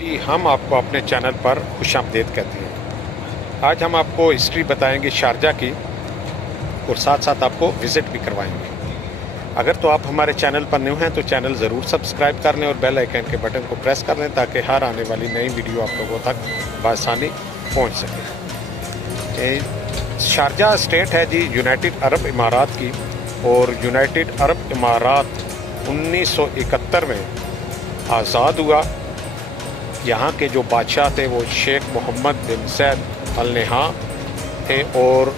जी, हम आपको अपने चैनल पर खुश आमदीद कहते हैं। आज हम आपको हिस्ट्री बताएंगे शारजा की और साथ साथ आपको विज़िट भी करवाएंगे। अगर तो आप हमारे चैनल पर न्यू हैं तो चैनल ज़रूर सब्सक्राइब कर लें और बेल आइकन के बटन को प्रेस कर लें ताकि हर आने वाली नई वीडियो आप लोगों तक बआसानी पहुंच सके। शारजा स्टेट है जी यूनाइटेड अरब इमारात की, और यूनाइटेड अरब इमारात 1971 में आज़ाद हुआ। यहाँ के जो बादशाह थे वो शेख मोहम्मद बिन सैद अल नहान थे, और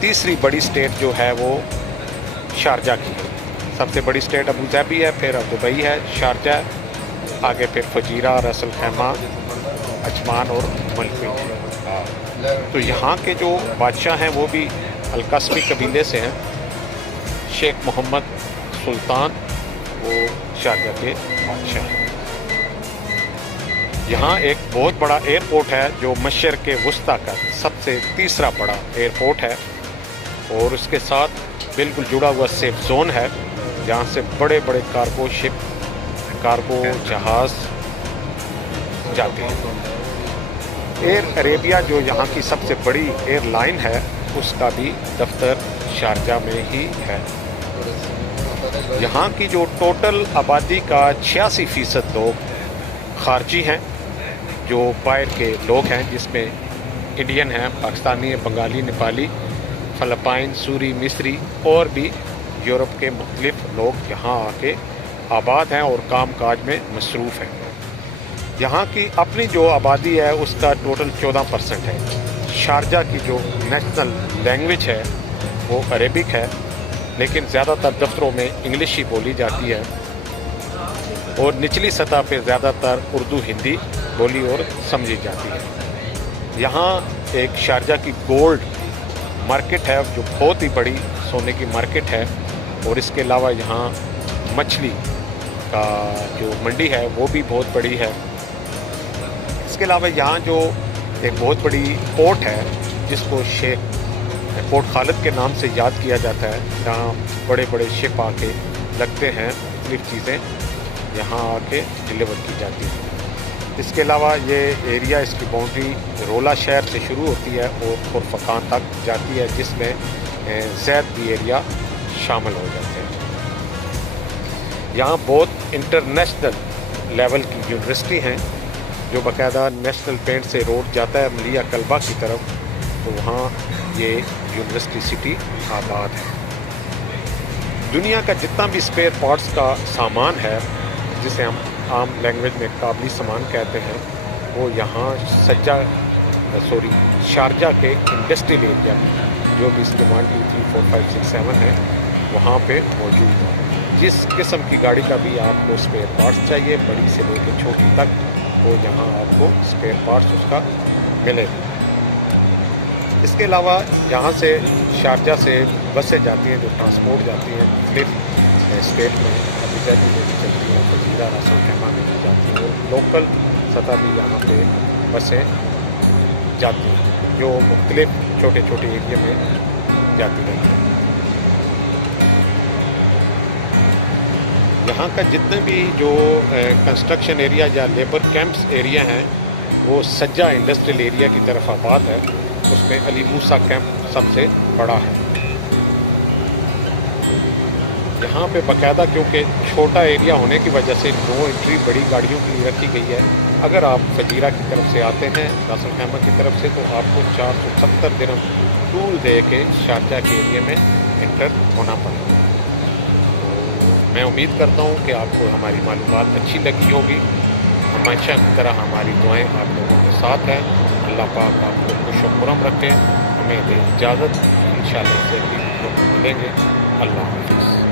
तीसरी बड़ी स्टेट जो है वो शारजा की है। सबसे बड़ी स्टेट अबू धाबी है, फिर दुबई है, शारजा है, आगे फिर फजीरा, रस अल खैमा, अजमान और मलकी है। तो यहाँ के जो बादशाह हैं वो भी अलकस्मी कबीले से हैं। शेख मोहम्मद सुल्तान वो शारजा के बादशाह हैं। यहाँ एक बहुत बड़ा एयरपोर्ट है जो मशरक़ वस्ता का सबसे तीसरा बड़ा एयरपोर्ट है, और उसके साथ बिल्कुल जुड़ा हुआ सेफ जोन है जहाँ से बड़े बड़े कार्गो शिप, कार्गो जहाज़ जाते हैं। एयर अरेबिया जो यहाँ की सबसे बड़ी एयरलाइन है उसका भी दफ्तर शारजा में ही है। यहाँ की जो टोटल आबादी का 86% लोग खारजी हैं, जो बाहर के लोग हैं, जिसमें इंडियन हैं, पाकिस्तानी, बंगाली, नेपाली, फ़िलिपाइन, सूरी, मिस्री और भी यूरोप के मुख्तलिफ लोग यहाँ आके आबाद हैं और काम काज में मसरूफ़ हैं। यहाँ की अपनी जो आबादी है उसका टोटल 14% है। शारजा की जो नेशनल लैंग्वेज है वो अरेबिक है, लेकिन ज़्यादातर दफ्तरों में इंग्लिश ही बोली जाती है, और निचली सतह पर ज़्यादातर उर्दू, हिंदी बोली और समझी जाती है। यहाँ एक शारजा की गोल्ड मार्केट है जो बहुत ही बड़ी सोने की मार्केट है, और इसके अलावा यहाँ मछली का जो मंडी है वो भी बहुत बड़ी है। इसके अलावा यहाँ जो एक बहुत बड़ी पोर्ट है जिसको पोर्ट खालिद के नाम से याद किया जाता है, जहाँ बड़े बड़े शिप आके लगते हैं, मुख्तलिफ चीज़ें यहाँ आके डिलीवर की जाती हैं। इसके अलावा ये एरिया, इसकी बाउंड्री रोला शहर से शुरू होती है और खुरफकान तक जाती है, जिसमें ज़ैद भी एरिया शामिल हो जाते हैं। यहाँ बहुत इंटरनेशनल लेवल की यूनिवर्सिटी हैं, जो बाकायदा नेशनल पेंट से रोड जाता है मलिया कलबा की तरफ, तो वहाँ ये यूनिवर्सिटी सिटी आबाद है। दुनिया का जितना भी स्पेयर पार्ट्स का सामान है, जिसे हम आम लैंग्वेज में काबली सामान कहते हैं, वो यहाँ शारजा के इंडस्ट्रियल एरिया जो भी इस्तेमाल 2, 3, 4, 5, 6, 7 है वहाँ पे मौजूद है। जिस किस्म की गाड़ी का भी आपको स्पेयर पार्ट्स चाहिए, बड़ी से लेकर छोटी तक, वो यहाँ आपको स्पेयर पार्ट्स उसका मिलेगा। इसके अलावा यहाँ से शारजा से बसें जाती हैं जो ट्रांसपोर्ट जाती हैं मुख्तलिफ स्टेट में, अबू धाबी में भी चलती हैं, फजीरा, रस अल खैमा में भी जाती हैं, और लोकल सतह भी यहाँ पे बसें जाती हैं जो मुख्तलिफ छोटे छोटे एरिया में जाती रहती हैं। यहाँ का जितने भी जो कंस्ट्रक्शन एरिया या लेबर कैंप्स एरिया हैं वो सज्जा इंडस्ट्रियल एरिया की तरफ आबाद है। उसमें अली मूसा कैंप सबसे बड़ा है। यहाँ पे बाकायदा, क्योंकि छोटा एरिया होने की वजह से नो एंट्री बड़ी गाड़ियों के लिए रखी गई है। अगर आप फजीरा की तरफ से आते हैं, रस अल खैमा की तरफ से, तो आपको 470 दिरहम टूल दे के शारजा के एरिया में इंटर होना पड़ेगा। तो मैं उम्मीद करता हूँ कि आपको हमारी मालूमात अच्छी लगी होगी। हमेशा की तरह हमारी दुआएं आप लोगों के साथ हैं। अल्लाह पाक आपको खुश और खुर्रम रखें। हमें दे इजाज़त, इंशाअल्लाह से भी मिलेंगे। अल्लाह हाफ़िज़।